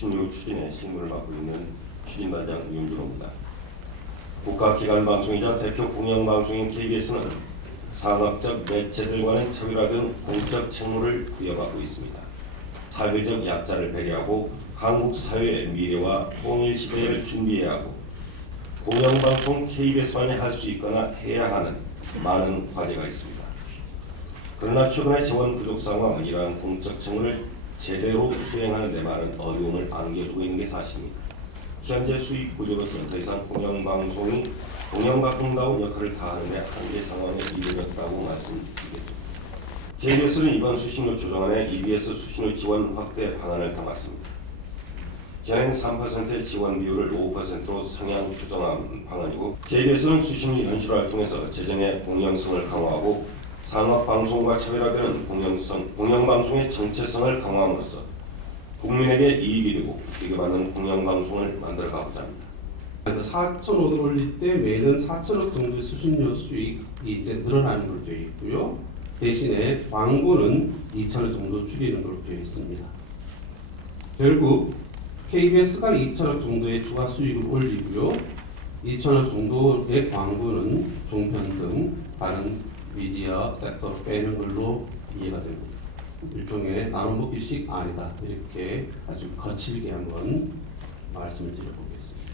수신료 추진에 신문을 맡고 있는 추진단장 윤준호입니다. 국가기관 방송이자 대표 공영방송인 KBS는 상업적 매체들과는 차별화된 공적 책무를 부여받고 있습니다. 사회적 약자를 배려하고 한국 사회의 미래와 통일 시대를 준비해야 하고 공영방송 KBS만이 할 수 있거나 해야 하는 많은 과제가 있습니다. 그러나 최근의 재원 부족 상황은 이러한 공적 책무를 제대로 수행하는 데 많은 어려움을 안겨주고 있는 게 사실입니다. 현재 수익 구조로서는 더 이상 공영방송다운 역할을 다하는 데 한계 상황에 이르렀다고 말씀드리겠습니다. KBS는 이번 수신료 조정안에 EBS 수신료 지원 확대 방안을 담았습니다. 현행 3%의 지원 비율을 5%로 상향 조정한 방안이고, KBS는 수신료 현실화를 통해서 재정의 공영성을 강화하고 상업방송과 차별화되는 공영방송의 정체성을 강화함으로써 국민에게 이익이 되고 국익을 받는 공영방송을 만들어가고자 합니다. 4,000원을 올릴 때 매년 4,000원 정도의 수신료 수익이 이제 늘어나는 걸로 되어 있고요. 대신에 광고는 2,000원 정도 줄이는 걸로 되어 있습니다. 결국 KBS가 2,000원 정도의 추가 수익을 올리고요. 2,000원 정도의 광고는 종편 등 다른 미디어 섹터로 빼는 걸로 이해가 됩니다. 일종의 나눠먹기식 아니다, 이렇게 아주 거칠게 한번 말씀을 드려보겠습니다.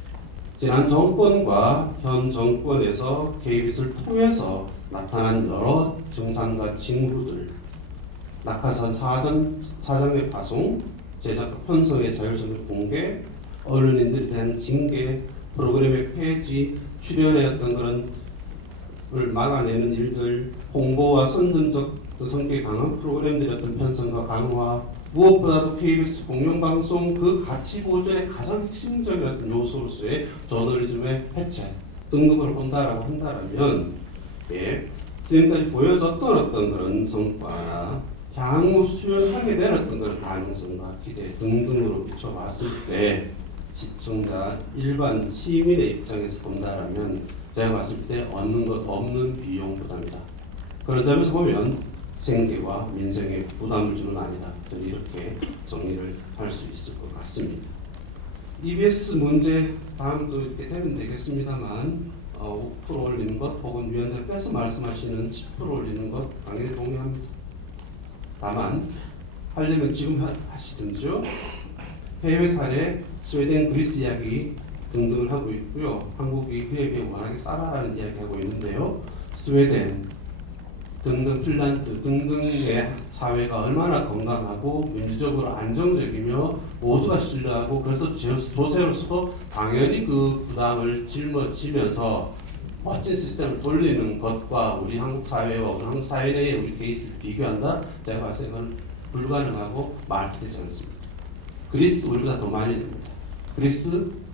지난 정권과 현 정권에서 KBS를 통해서 나타난 여러 증상과 징후들, 낙하산 사전의 파송, 제작과 편성의 자율성의 공개, 언론인들에 대한 징계, 프로그램의 폐지, 출연의 어떤 그런 을 막아내는 일들, 홍보와 선전적 성격이 강한 프로그램들의 어떤 편성과 강화, 무엇보다도 KBS 공영방송 그 가치 보존의 가장 핵심적인 어떤 요소로서의 저널리즘의 해체 등등을 본다라고 한다면, 지금까지 보여줬던 어떤 그런 성과나 향후 수행하게 될 어떤 그런 가능성과 기대 등등으로 비춰봤을 때 시청자, 일반 시민의 입장에서 본다라면 제가 봤을 때 얻는 것 없는 비용 부담이다. 그런 점에서 보면 생계와 민생에 부담을 주는 아니다. 저는 이렇게 정리를 할 수 있을 것 같습니다. EBS 문제 다음도 이렇게 되면 되겠습니다만 5% 올리는 것 혹은 위원장께서 말씀하시는 10% 올리는 것 당연히 동의합니다. 다만 하려면 지금 하시든지요. 해외 사례, 스웨덴, 그리스 이야기 등등을 하고 있고요. 한국이 그에 비해 워낙에 싸다라는 이야기하고 있는데요. 스웨덴 등등 핀란드 등등의 사회가 얼마나 건강하고 민주적으로 안정적이며 모두가 신뢰하고, 그래서 조세로서도 당연히 그 부담을 짊어지면서 멋진 시스템을 돌리는 것과 우리 한국 사회와 우리 한국 사회 내의 우리 케이스를 비교한다? 제가 봤을 때 그건 불가능하고 말도 되지 않습니다. 그리스 우리보다 더 많이 됩니다. 그리스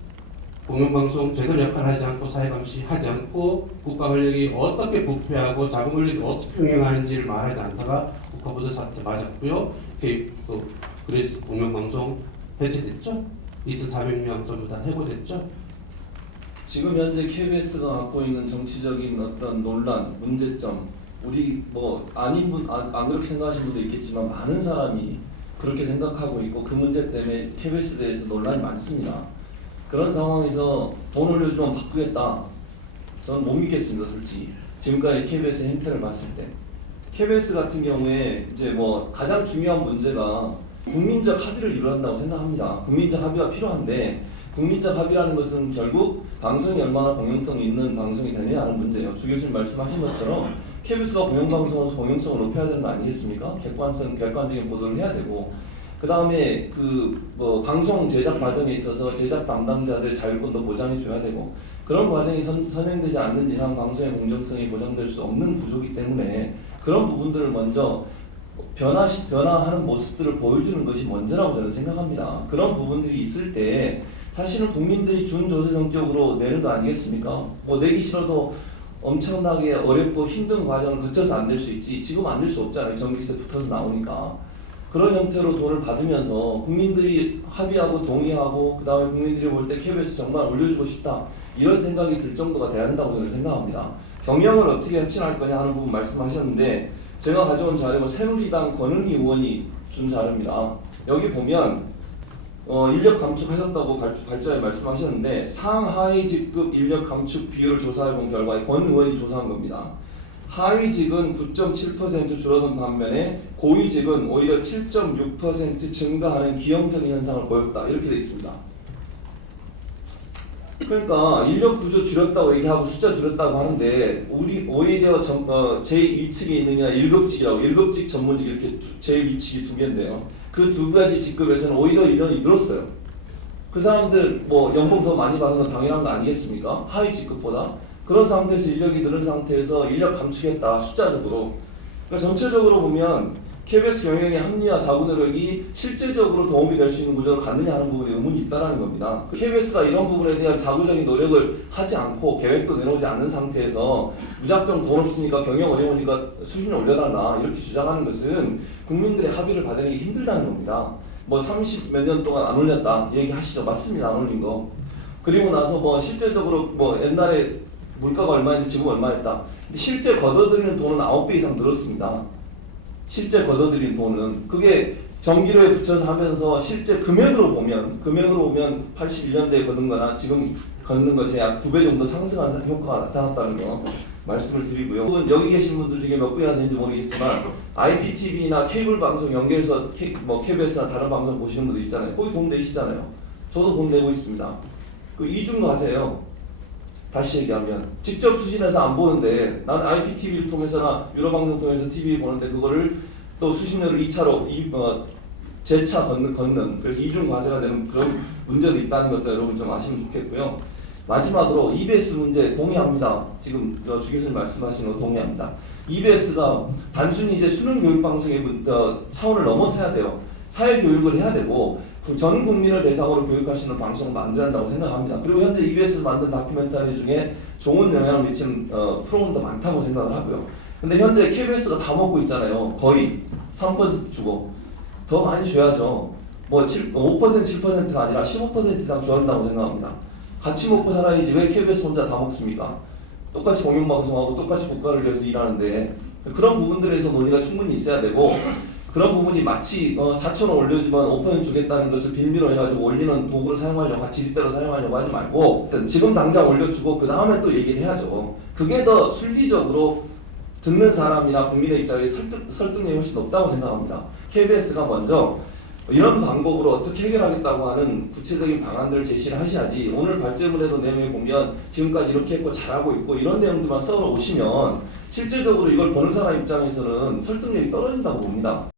공영방송 제대로 역할을 하지 않고 사회감시하지 않고 국가 권력이 어떻게 부패하고 자본 권력이 어떻게 평행하는지를 말하지 않다가 국가부도 사태 맞았고요. 그리스 공영방송 해체됐죠. 2,400명 전부 다 해고됐죠. 지금 현재 KBS가 갖고 있는 정치적인 어떤 논란, 문제점, 우리 뭐 아닌 분, 안 그렇게 생각하시는 분도 있겠지만 많은 사람이 그렇게 생각하고 있고 그 문제 때문에 KBS에 대해서 논란이 많습니다. 그런 상황에서 돈 올려주면 바꾸겠다. 저는 못 믿겠습니다, 솔직히. 지금까지 KBS의 행태를 봤을 때. KBS 같은 경우에 이제 뭐 가장 중요한 문제가 국민적 합의를 이루어한다고 생각합니다. 국민적 합의가 필요한데, 국민적 합의라는 것은 결국 방송이 얼마나 공영성이 있는 방송이 되느냐 하는 문제예요. 주 교수님 말씀하신 것처럼 KBS가 공영방송으로서 공영성을 높여야 되는 거 아니겠습니까? 객관적인 보도를 해야 되고, 그 다음에 방송 제작 과정에 있어서 제작 담당자들 자율권도 보장해 줘야 되고, 그런 과정이 선행되지 않는 이상 방송의 공정성이 보장될 수 없는 구조이기 때문에 그런 부분들을 먼저 변화하는 모습들을 보여주는 것이 먼저라고 저는 생각합니다. 그런 부분들이 있을 때 사실은 국민들이 준조세 성격으로 내는 거 아니겠습니까? 뭐 내기 싫어도 엄청나게 어렵고 힘든 과정을 거쳐서 안 될 수 있지, 지금 안 될 수 없잖아요. 전기세 붙어서 나오니까. 그런 형태로 돈을 받으면서 국민들이 합의하고 동의하고, 그 다음에 국민들이 볼 때 KBS 정말 올려주고 싶다, 이런 생각이 들 정도가 돼야 한다고 저는 생각합니다. 경영을 어떻게 혁신할 거냐 하는 부분 말씀하셨는데, 제가 가져온 자료가 새누리당 권은희 의원이 준 자료입니다. 여기 보면 인력 감축하셨다고 발제에 말씀하셨는데 상하위 직급 인력 감축 비율을 조사해 본 결과 권 의원이 조사한 겁니다. 하위직은 9.7% 줄어든 반면에 고위직은 오히려 7.6% 증가하는 기형적인 현상을 보였다. 이렇게 돼 있습니다. 그러니까 인력 구조 줄였다고 얘기하고 숫자 줄였다고 하는데 우리 오히려 제2측에 있는 게 1급직이라고 1급직 전문직 이렇게 제2측이 두 개인데요. 그 두 가지 직급에서는 오히려 인원이 늘었어요. 그 사람들 뭐 연봉 더 많이 받는 건 당연한 거 아니겠습니까? 하위 직급보다. 그런 상태에서 인력이 늘은 상태에서 인력 감축했다. 숫자적으로. 그러니까 전체적으로 보면 KBS 경영의 합리화 자구 노력이 실제적으로 도움이 될 수 있는 구조를 갖느냐 하는 부분에 의문이 있다는 겁니다. KBS가 이런 부분에 대한 자구적인 노력을 하지 않고 계획도 내놓지 않는 상태에서 무작정 돈 없으니까 경영 어려우니까 수준을 올려달라 이렇게 주장하는 것은 국민들의 합의를 받아내기 힘들다는 겁니다. 뭐 30 몇 년 동안 안 올렸다 얘기하시죠. 맞습니다. 안 올린 거. 그리고 나서 뭐 실제적으로 뭐 옛날에 물가가 얼마인데 지금 얼마였다. 실제 걷어들이는 돈은 9배 이상 늘었습니다. 실제 걷어들인 돈은 그게 전기료에 붙여서 하면서 실제 금액으로 보면 81년대에 걷은 거나 지금 걷는 것에 약 2배 정도 상승한 효과가 나타났다는 거 말씀을 드리고요. 여기 계신 분들 중에 몇 분이나 되는지 모르겠지만 IPTV나 케이블 방송 연결해서 KBS나 다른 방송 보시는 분들 있잖아요. 거기 돈 내시잖아요. 저도 돈 내고 있습니다. 그 이중 과세요. 다시 얘기하면 직접 수신해서 안 보는데 난 IPTV를 통해서나 유로방송 통해서 TV 보는데 그거를 또 수신료를 2차로 재차 걷는 그래서 이중 과세가 되는 그런 문제도 있다는 것도 여러분 좀 아시면 좋겠고요. 마지막으로 EBS 문제 동의합니다. 지금 주 교수님 말씀하신 거 동의합니다. EBS가 단순히 이제 수능 교육 방송의 차원을 넘어서야 돼요. 사회 교육을 해야 되고 전 국민을 대상으로 교육할 수 있는 방송을 만들어야 한다고 생각합니다. 그리고 현재 EBS에서 만든 다큐멘터리 중에 좋은 영향을 미치는 프로그램도 많다고 생각을 하고요. 근데 현재 KBS가 다 먹고 있잖아요. 거의 3% 주고 더 많이 줘야죠. 뭐 5% 7%가 아니라 15% 이상 줘야 한다고 생각합니다. 같이 먹고 살아야지 왜 KBS 혼자 다 먹습니까? 똑같이 공영방송하고 똑같이 국가를 위해서 일하는데 그런 부분들에서 논의가 충분히 있어야 되고 그런 부분이 마치 4,000원 올려주면 5% 주겠다는 것을 빌미로 해가지고 올리는 도구를 사용하려고 같이 일대로 사용하려고 하지 말고 지금 당장 올려주고 그 다음에 또 얘기를 해야죠. 그게 더 순리적으로 듣는 사람이나 국민의 입장에 설득력이 훨씬 높다고 생각합니다. KBS가 먼저 이런 방법으로 어떻게 해결하겠다고 하는 구체적인 방안들을 제시를 하셔야지 오늘 발제문에도 내용에 보면 지금까지 이렇게 했고 잘하고 있고 이런 내용들만 써 오시면 실제적으로 이걸 보는 사람 입장에서는 설득력이 떨어진다고 봅니다.